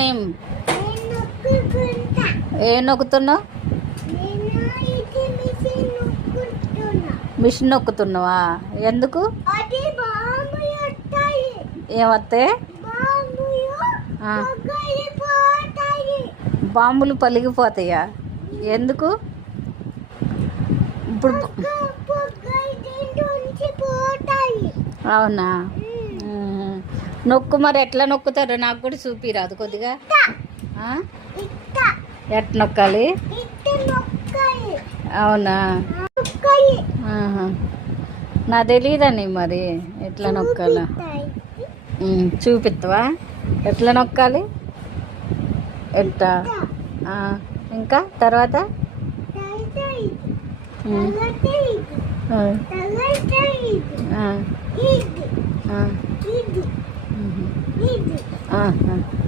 Name ఏ నొక్కుతున్నావు? Machine నొక్కుతున్నావా? ఎందుకు? ఏమత్తే? బాంబులు పలిగిపోతాయా? ఎందుకు? ఇప్పుడు అవునా? నొక్కు. మరి ఎట్లా నొక్కుతారో నాకు కూడా చూపిరాదు కొద్దిగా. ఎట్లా నొక్కాలి? అవునా? నా తెలియదని మరి ఎట్లా నొక్కాలా. చూపిస్తావా ఎట్లా నొక్కాలి? ఎట్టా? ఇంకా తర్వాత